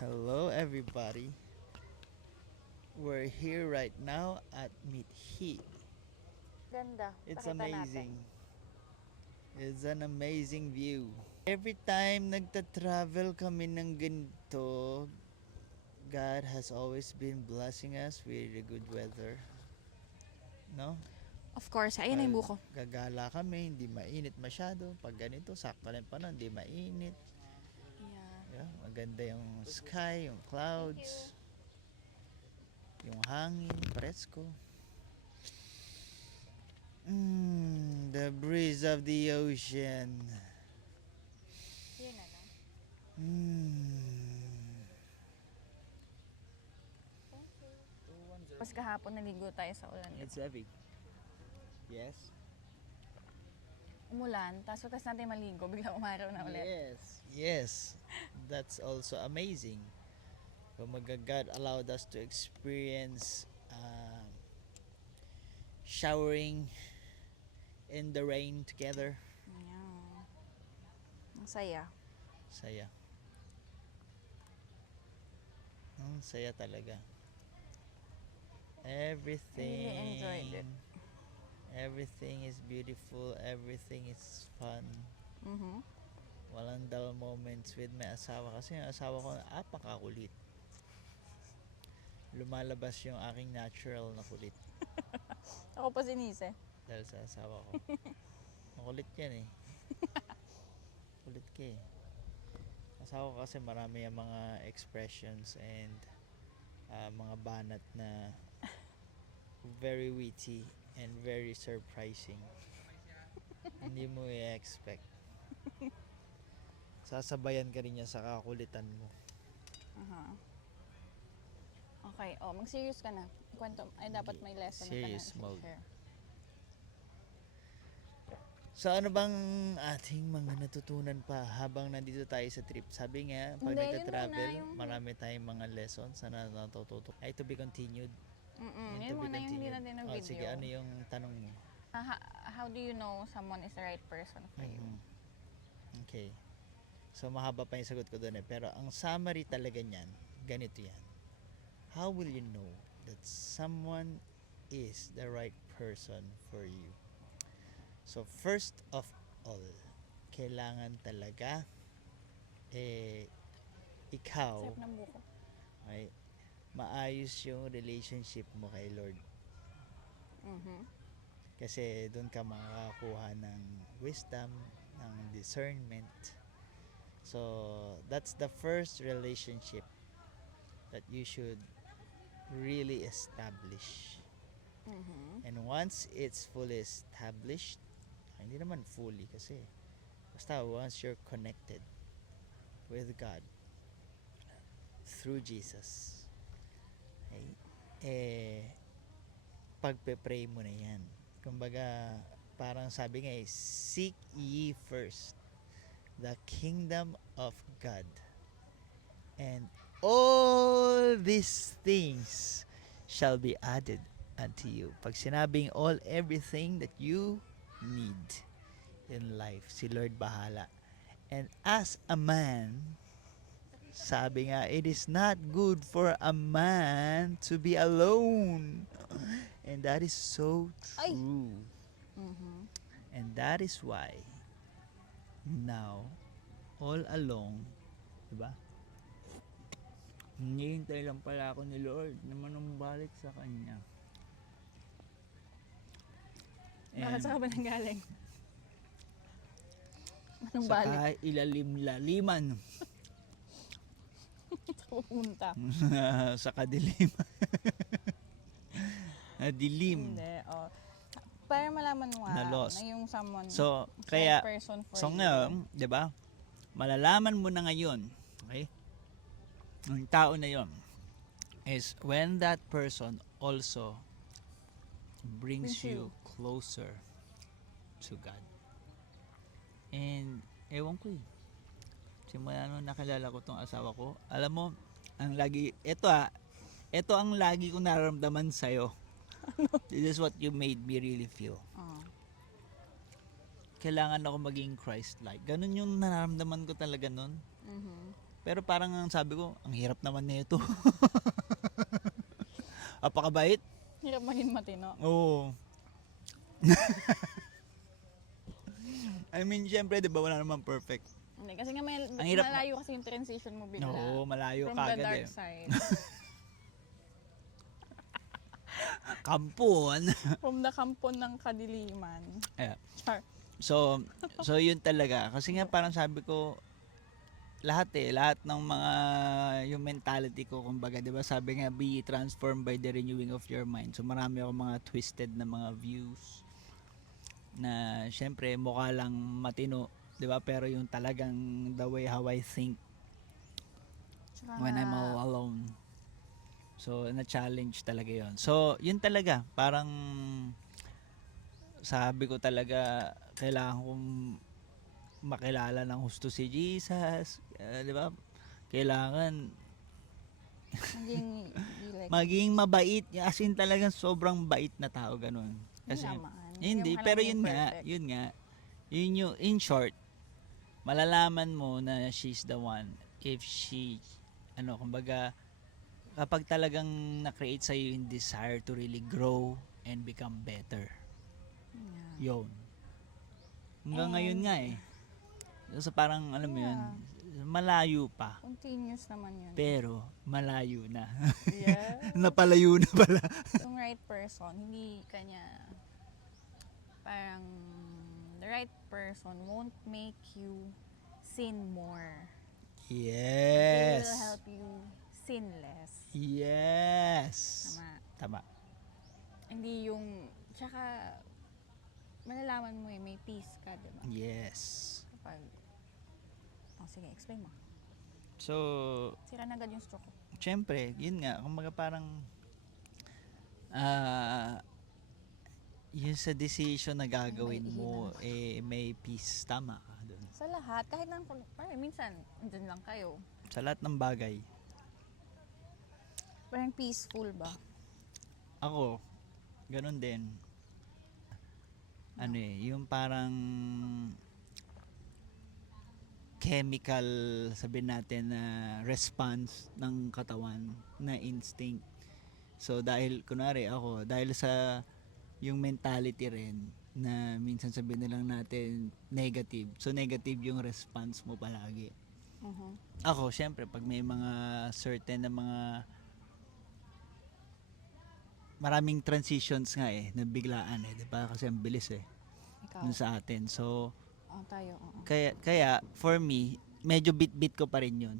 Hello, everybody. We're here right now at Mithi. Ganda. It's Pakita natin. amazing. It's an amazing view. Every time nagta-travel kami ng ganito, God has always been blessing us with the good weather. No? Of course, ayun na Pag yung buko. gagala kami, hindi mainit masyado. Pag ganito, sakto lang pa hindi mainit. Yeah. Yeah, maganda yung sky, yung clouds, yung hangin, presko. The breeze of the ocean. Yun na, no? Mm. Tapos kahapon naligo tayo sa ulan. It's heavy. Yes. Umulan, tapos pagkas natin maligo, bigla umaraw na ulit. Yes. Yes. That's also amazing. Kumaga God allowed us to experience showering in the rain together. Ayan. Ang saya. Saya. Saya talaga. Everything. I really enjoyed it. Everything is beautiful. Everything is fun. Mm-hmm. Walang dull moments with my asawa kasi yung asawa ko apakakulit. Lumalabas yung aking natural na kulit Ako pa sinise. dahil sa asawa ko. Makulit yan eh. Kulit ka eh. Asawa ko kasi marami yung mga expressions and mga banat na very witty and very surprising. Hindi mo i-expect. Sasabayan ka rin niya sa kakulitan mo. Uh-huh. Okay, mag-serious ka na. Kwento, ay dapat may lesson Serious ka na mode. share. So ano bang ating mga natutunan pa habang nandito tayo sa trip? Sabi nga, pag Hindi, yun nagta-travel, muna, yung- marami tayong mga lessons na natututo. Ay, to be continued. Yun muna yung hindi natin na Oh, video. sige, ano yung tanong mo? How do you know someone is the right person for you? Mhm. Okay. So mahaba pa yung sagot ko doon eh. Pero ang summary talaga niyan, ganito yan. How will you know that someone is the right person for you? So first of all, kailangan talaga ikaw Sarap ng buko. ay maayos yung relationship mo kay Lord. Mm-hmm. Kasi doon ka makakakuha ng wisdom, ng discernment. So, that's the first relationship that you should really establish. Mm-hmm. And once it's fully established, hindi naman fully kasi, basta once you're connected with God through Jesus, okay, pagpe-pray mo na yan. Kumbaga, parang sabi nga seek ye first the kingdom of God. And all these things shall be added unto you. Pag sinabing all, everything that you need in life, si Lord bahala. And as a man, sabi nga, it is not good for a man to be alone. And that is so true. Mm-hmm. And that is why now, all along, diba? Hinihintay lang pala ako ni Lord na manumbalik sa Kanya. Bakit saan ka ba nanggaling? Anong Sa balik? ilalim-laliman. Saan ka pupunta? Sa kadiliman. Na dilim. Hindi, para malaman mo Na lost. na yung someone So, is kaya, right person for so you. ngayon, di ba? Malalaman mo na ngayon, okay? Ang tao na yon is when that person also brings you closer to God. And ewan ko eh. Simula nung nakilala ko tong asawa ko, alam mo, ang lagi, ito ang lagi kong nararamdaman sa'yo. This is what you made me really feel. Kailangan ako maging Christ-like. Ganun yung nararamdaman ko talaga nun. Mm-hmm. Pero parang ang sabi ko, ang hirap naman nito. Apakabait. Hirap maging matino. Oo. I mean, syempre, di ba, wala naman perfect. Hindi, kasi nga Ang hirap- malayo kasi yung transition mo bigla. Oo, malayo From the kagad dark eh. side. Kampon. From the kampon ng kadiliman. Yeah. Char. So yun talaga. Kasi nga parang sabi ko, lahat ng mga yung mentality ko, kumbaga, 'di ba? Sabi nga, be transformed by the renewing of your mind. So marami ako mga twisted na mga views na syempre mukha lang matino, 'di ba? Pero yung talagang the way how I think Tsaka when I'm all alone. So na-challenge talaga 'yon. So yun talaga, parang sabi ko talaga kailangan kong makilala ng husto si Jesus, 'di ba? Kailangan maging be like, maging mabait, as in talagang sobrang bait na tao ganun. Kasi hindi, pero yun nga. Yun yung in short, malalaman mo na she's the one if she kumbaga kapag talagang na-create sa yung desire to really grow and become better. Yeah. Yun. Hanggang And- ngayon nga eh. So parang alam mo yun, malayo pa. Continuous naman yun. Pero malayo na. Yeah. Napalayo na pala. Yung right person, hindi kanya parang the right person won't make you sin more. They Yes. will help you sin less. Yes. Tama. Tama. Hindi yung, tsaka malalaman mo may peace ka, diba? Yes. Kapag, sige, explain mo. So, Sira na agad yung stroke ko. syempre, yun nga, kumbaga parang yun sa decision na gagawin mo, may peace. Tama ka dun. Sa lahat, kahit nang, minsan, andun lang kayo. Sa lahat ng bagay. Parang peaceful ba? Ako, ganun din. Yung parang chemical, sabihin natin, na response ng katawan, na instinct. So, kunwari ako, dahil sa yung mentality rin, na minsan sabihin na lang natin negative. So, negative yung response mo palagi. Uh-huh. Ako, syempre, pag may mga certain na mga maraming transitions nga na biglaan di ba? Kasi ang bilis Ikaw. dun sa atin. So, Tayo. kaya for me, medyo bit-bit ko pa rin yun.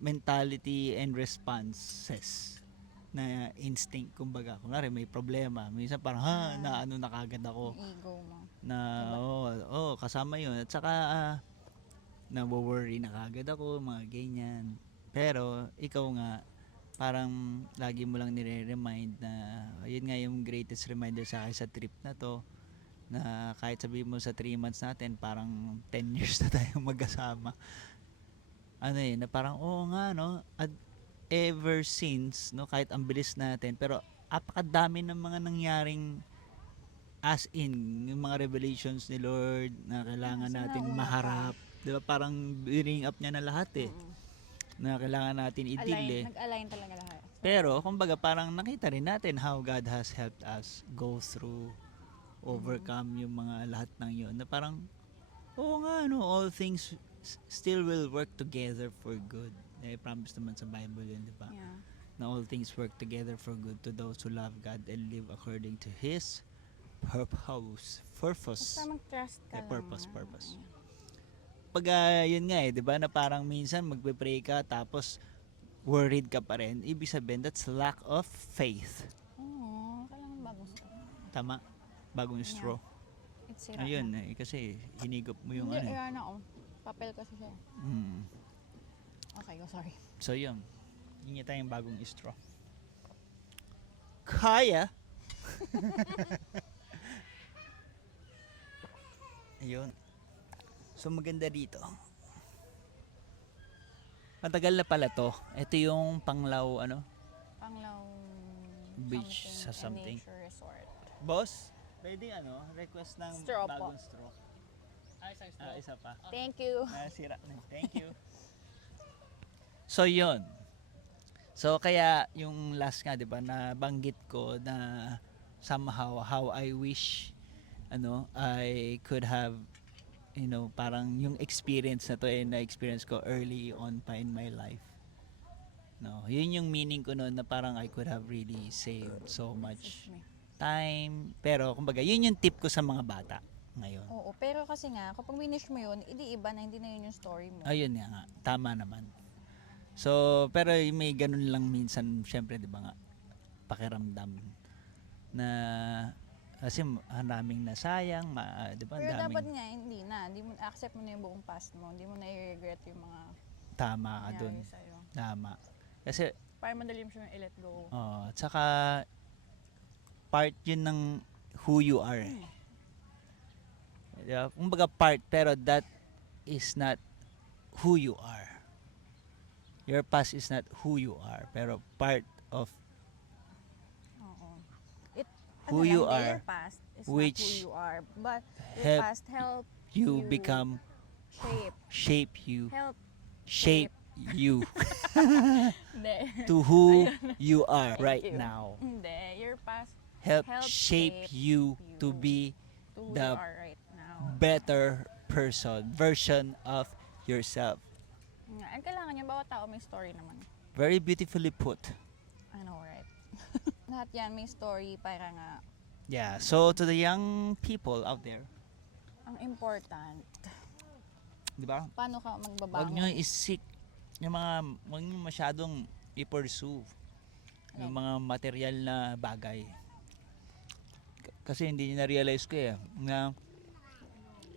Mentality and responses na instinct, kumbaga. Kunwari, may problema. Minsan parang, na kagad ako. Yung ego mo. Na, kasama yun. At saka, na-worry na kagad ako, mga ganyan. Pero, ikaw nga, parang lagi mo lang nire-remind na, yun nga yung greatest reminder sa akin sa trip na to, na kahit sabihin mo sa 3 months natin, parang 10 years na tayong magkasama. Na parang, nga, no, ever since, no, kahit ang bilis natin, pero apakadami ng mga nangyaring as in, yung mga revelations ni Lord na kailangan nating maharap. Di ba? Parang bring up niya na lahat na kailangan natin i-deal Nag-align talaga lahat. Pero, kumbaga, parang nakita rin natin how God has helped us go through, overcome yung mga lahat ng yun. Na parang, all things still will work together for good. Promise naman sa Bible yun, di ba? Yeah. Na all things work together for good to those who love God and live according to His purpose. Basta mag-trust ka lang. Purpose. Pag yun nga di ba, na parang minsan magpe-pray ka tapos worried ka pa rin, ibig sabihin that's lack of faith. Oo, kailangan bagong straw. Tama? Bagong straw. It's sira Ayun, na. kasi hinigop mo yung Hindi, na papel kasi siya. Okay, sorry. So yun, hingi tayong bagong straw. Kaya! Ayun. So maganda dito. Matagal na pala to. Ito yung Panglao Panglaw Beach sa something. Nature resort. Boss, pwede request ng Straw po. bagong straw. Isang straw. Isa pa. Thank you. Nasira na. Thank you. So, yun. So, kaya yung last nga, di ba, na banggit ko na somehow how I wish I could have parang yung experience na to na-experience ko early on pa in my life. No, yun yung meaning ko noon na parang I could have really saved so much Excuse me. time. Pero kumbaga, yun yung tip ko sa mga bata ngayon. Oo, pero kasi nga, kapag finish mo yun, hindi iba na, hindi na yun yung story mo. Ayun nga, tama naman. So, pero may ganun lang minsan, syempre, di ba nga, pakiramdam na kasi maraming nasayang, di ba, Pero dapat daming nga, hindi mo, accept mo na yung buong past mo, hindi mo na i-regret yung mga tama ka dun. nangyari sa'yo. Tama. Kasi, Para madali mo siya i-let go. at saka, part yun ng who you are. Diba? Kumbaga part, pero that is not who you are. Your past is not who you are, pero part of Oo. It, who ano you lang, are, your past is which not who you are, but your help past help you you become, shape help shape you hindi. to who you are Thank right you. now. Hindi, your past Help Help shape shape you to you. be to who The you are right now. better version of yourself. Ang kailangan niya, bawat tao may story naman. Very beautifully put. I know, right? Lahat yan may story, para nga, Yeah, so to the young people out there, ang important, di ba? paano ka Huwag magbabangon? nyo isik huwag nyo masyadong i-pursue yung mga material na bagay. Kasi hindi nyo na-realize ko na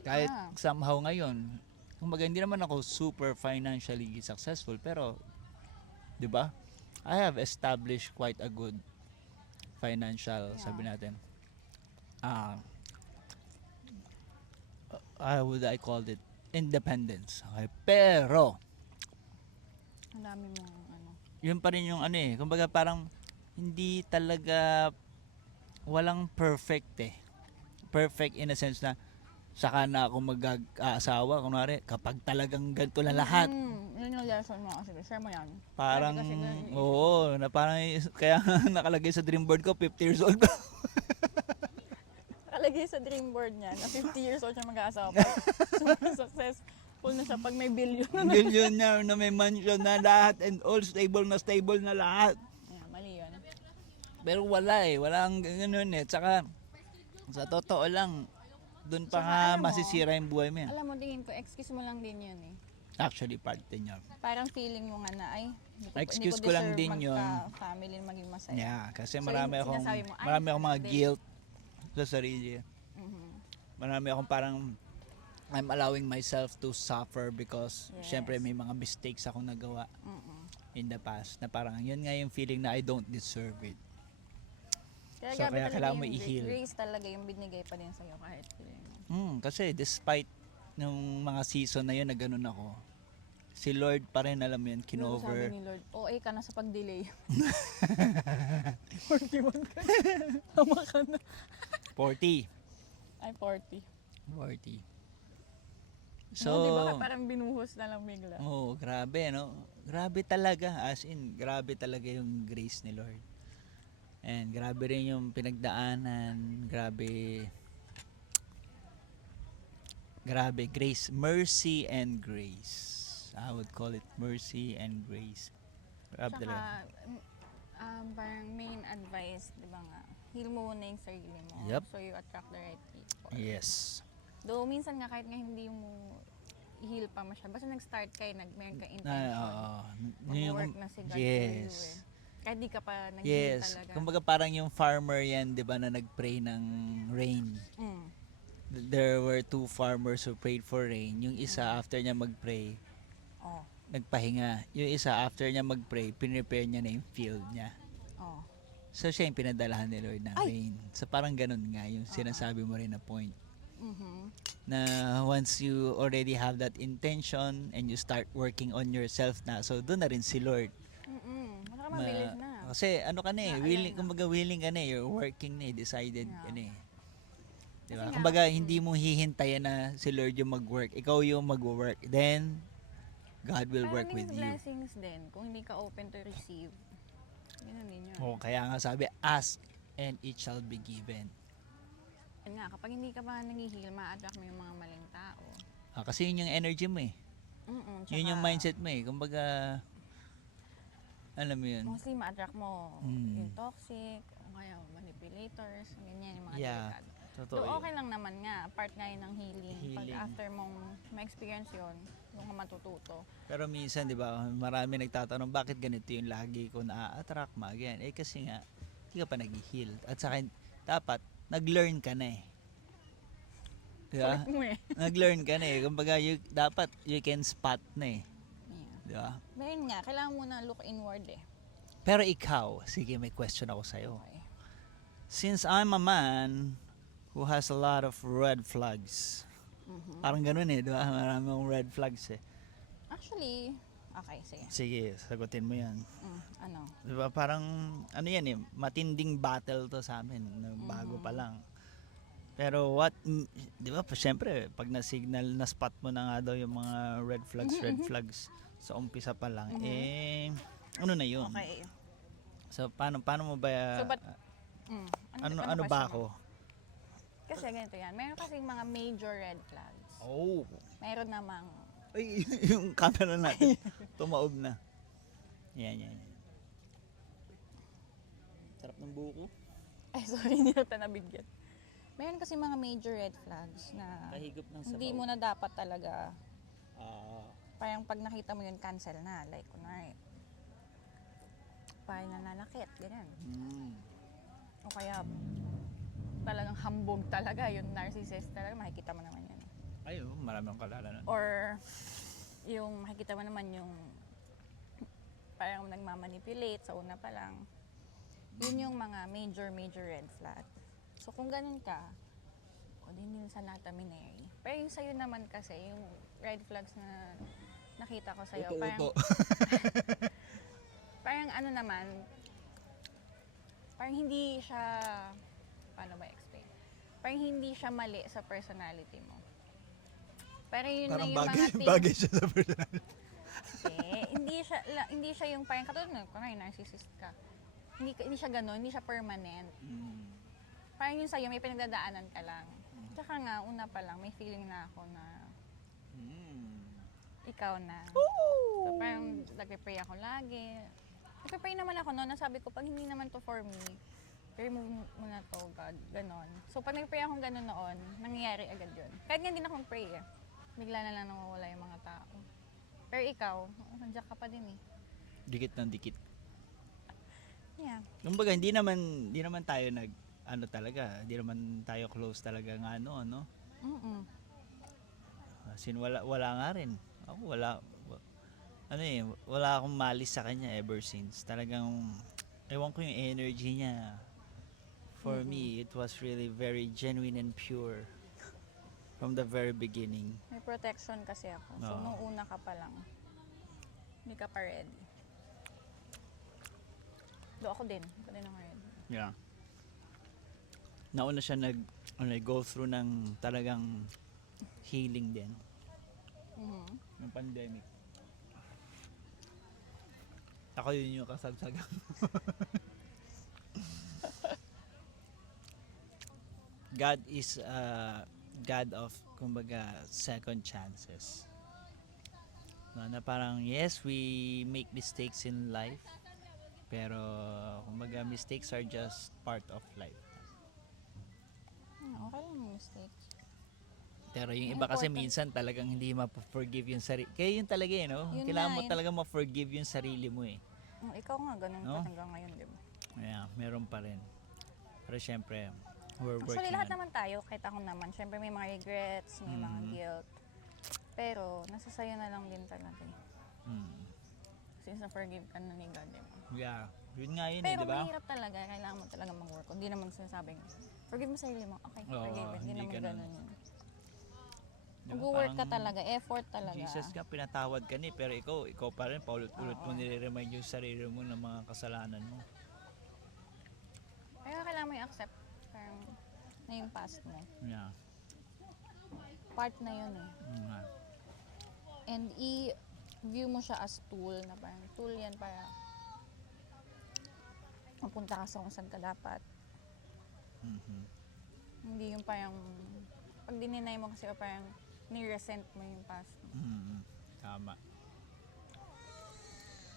kahit somehow ngayon, kumbaga hindi naman ako super financially successful, pero, di ba? I have established quite a good financial, sabi natin. How would I call it? Independence. Okay. Pero, Ang dami mong yun pa rin yung kumbaga parang hindi talaga walang perfect perfect in a sense na saka na ako mag-aasawa kunwari kapag talagang ganito na lahat yun yung lesson mo kasi share mo yan. parang Kasi ganun, oo na parang kaya nakalagay sa dream board ko 50 years old nakalagay sa dream board niya na 50 years old siya mag-aasawa pa. Super successful na siya pag may billion. millionaire na may mansion na lahat and all stable na lahat. Yeah, mali yun. Pero walang ganun tsaka sa totoo lang doon pa Tsaka nga alam mo, masisira yung buhay mo yan. Alam mo, tingin ko, excuse mo lang din yun eh. Actually, part din yun. Parang feeling mo nga na, ay, Excuse ko lang din yun. Family maging masaya. Yeah, kasi So, marami yung akong sinasabi mo, ay, marami akong mga hindi. guilt sa sarili. Marami akong parang I'm allowing myself to suffer because Yes. syempre may mga mistakes akong nagawa in the past na parang yun nga yung feeling na I don't deserve it. Kaya So, grabe kaya talaga kailangan mo yung i-heal. grace talaga yung binigay pa din sa'yo kahit feeling mo. Kasi despite nung mga season na yun na ganun ako, si Lord pa rin alam mo yun, Sabi kinover. ni Lord, OA ka na sa pag-delay. 41 ka. Tama ka na. 40. Ay, 40. 40. So, di ba parang binuhos na lang bigla? Oh, grabe, no? Grabe talaga. As in, grabe talaga yung grace ni Lord. And grabe rin yung pinagdaanan. Grabe, grace. Mercy and grace. I would call it mercy and grace. Grabe talaga. Tsaka, parang main advice, di ba nga, heal mo muna yung sarili mo. Yep. So you attract the right people. Yes. Though minsan nga kahit nga hindi mo i-heal pa masyado, basta nag-start ka, meron ka intention. Mag-work na si God for you eh. Kahit di ka pa nag-heal talaga. Kumbaga parang yung farmer yan, di ba, na nag-pray ng rain. There were two farmers who prayed for rain. Yung isa, after niya mag-pray, nagpahinga. Yung isa, after niya mag-pray, pinrepare niya na yung field niya. So, siya yung pinadalahan ni Lord ng rain. So, parang ganun nga yung sinasabi mo rin na point. Na once you already have that intention and you start working on yourself na, so doon na rin si Lord. Wala ka mabilis na. Kasi ano ka na Na-align willing, na. kumbaga willing ka na you're working na decided ka na Diba? Kasi nga, Kumbaga hindi mo hihintayin na si Lord yung mag-work, ikaw yung mag-work. Then, God will Parang work din with you. blessings din, kung hindi ka open to receive. Ganun din yun. Oh, kaya nga sabi, ask and it shall be given. Yan nga, kapag hindi ka pa nag-heal, ma-attract mo yung mga maling tao. Kasi yun yung energy mo eh. Yun yung mindset mo eh. Kumbaga, alam mo yun. Mostly ma-attract mo yung toxic, o kaya manipulators, ganyan yung mga delikado. Totoo So, yun. okay lang naman nga, part nga yun ng healing. Pag Healing. after mong ma-experience yun, doon ka matututo. Pero minsan, di ba, marami nagtatanong, bakit ganito yung lagi ko na-attract again? Eh kasi nga, hindi ka pa nag-heal. At sa akin, dapat, nag-learn ka na eh. Di ba? Kulit mo eh. Nag-learn ka na eh. Kumbaga, dapat, you can spot na eh. Yeah. Di ba? Meron nga, kailangan mo na look inward eh. Pero ikaw, sige, may question ako sa'yo. Okay. Since I'm a man who has a lot of red flags, parang ganun eh, di ba? Marami akong red flags eh. Actually, okay, sige. Sige, sagutin mo yan. Ano? Di ba? Parang, ano yan eh, matinding battle to sa amin, na bago pa lang. Pero di ba, syempre, pag na-signal, na-spot mo na nga daw yung mga red flags sa umpisa pa lang, eh, ano na yun? Okay. So, paano mo ba, So, but, ano ba ako? Kasi ganito yan, meron kasing mga major red flags. Oh, Meron namang, ay, yung camera natin, tumaob na. Yan. Sarap ng buko. ay sorry, hindi na nabigyan. Meron kasi mga major red flags na Kahigop ng sabaw. hindi mo na dapat talaga, Ah, parang pag nakita mo yun, cancel na. Like, kunwari, parang nananakit, ganyan. O kaya, talagang hambog talaga, yung narcissist talaga, makikita mo naman yun. ayun, marami akong kalala nun. Or, yung makikita mo naman yung parang nagmamanipulate sa una pa lang. Yun yung mga major red flag. So, kung ganun ka, o din sa nataminary. Pero yung sa'yo naman kasi, yung red flags na nakita ko sa'yo, parang ano naman, parang hindi siya, paano ba explain? Parang hindi siya mali sa personality mo. Pero yun Parang na yung mga things. bagay siya sa personality. Hindi siya yung parang katulad na, kunwari narcissist ka. Hindi siya gano'n, hindi siya permanent. Parang yun sa'yo, may pinagdadaanan ka lang. Tsaka nga, una pa lang, may feeling na ako na ikaw na. So parang nagpe-pray ako lagi. Nagpe-pray naman ako noon, nasabi ko, pag hindi naman to for me, remove mo na to, God. Ganon. So pag nag-pray akong ganon noon, nangyayari agad yun. Kahit nga hindi na akong pray eh. Bigla na lang nawawala yung mga tao. Pero ikaw, nandiyan ka pa din eh. Dikit ng dikit. Yeah. Kumbaga, hindi naman tayo hindi naman tayo close talaga ng ano. Sin wala nga rin. Ako wala akong malis sa kanya ever since. Talagang, ewan ko yung energy niya. For me, it was really very genuine and pure. From the very beginning. May protection kasi ako. So, Oo. nung una ka pa lang, hindi ka pa ready. Ako din ako ready. Yeah. Nauna siya go through ng talagang healing din. Ng pandemic. Ako yun yung kasagsagang. God is God of, kumbaga, second chances. No, na parang, yes, we make mistakes in life, pero, kumbaga, mistakes are just part of life. Okay lang yung mistakes. Pero yung iba kasi minsan talagang hindi ma-forgive yung sarili. Kaya yun talaga eh, no? Yun Kailangan nga, mo yun. talaga ma-forgive yung sarili mo eh. Ikaw nga, ganun No? ka hanggang ngayon, di ba? Yeah, meron pa rin. Pero syempre, we're working Actually, lahat on. naman tayo, kahit ako naman. Syempre may mga regrets, may mga guilt. Pero, nasa sayo na lang din talaga eh. Since na-forgive ka na ni God, di ba? Yeah, yun nga yun Pero eh, di ba? mahirap talaga, kailangan mo talaga mag-work. Hindi naman sinasabing, forgive mo sarili mo, okay, Oo, forgive it. Hindi hindi naman ganun. ganun yun. Di ba? Mag-work ka Parang talaga, effort talaga. Jesus nga, pinatawad ka ni, pero ikaw pa rin, paulit-ulit mo nire-remind yung sarili mo ng mga kasalanan mo. Pero kailangan mo i-accept, parang, na yung past mo. Yeah. Part na yun eh. Nga. And view mo siya as tool na parang tool yan para mapunta ka sa kung saan ka dapat. Mhm. Hindi yung parang pag dininay mo kasi o parang ni-resent mo yung past mo. Mhm. Tama.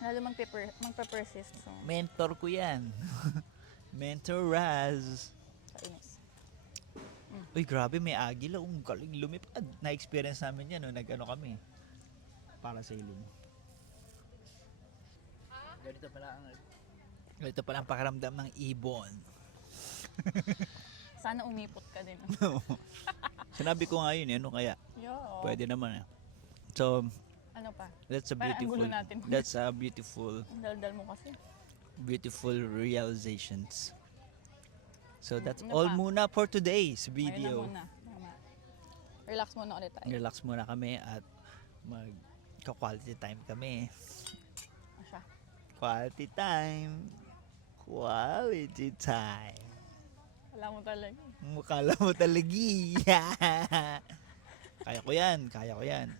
Lalo magpe-persist. So, Mentor ko yan. Mentor Raz. kainis. Uy, grabe, may agila. Ang galing lumipad. Na-experience namin yan, no? Nag-ano kami. Para sailing. Ganito pala ang pakiramdam ng ibon. Sana umipot ka din. Sinabi ko nga yun, ano kaya? Yo. Pwede naman. So, Ano pa? that's a Parang ang beautiful, gulo natin. that's a beautiful, Ang daldal mo kasi. beautiful realizations. So, that's Ano all pa? muna for today's Ayun na video. muna. Tama. Relax muna ulit tayo. Relax muna kami at mag-quality time kami. Asya. Quality time. Quality time. Wala mo talaga. Mukala mo talagi. Kaya ko yan. Kaya ko yan.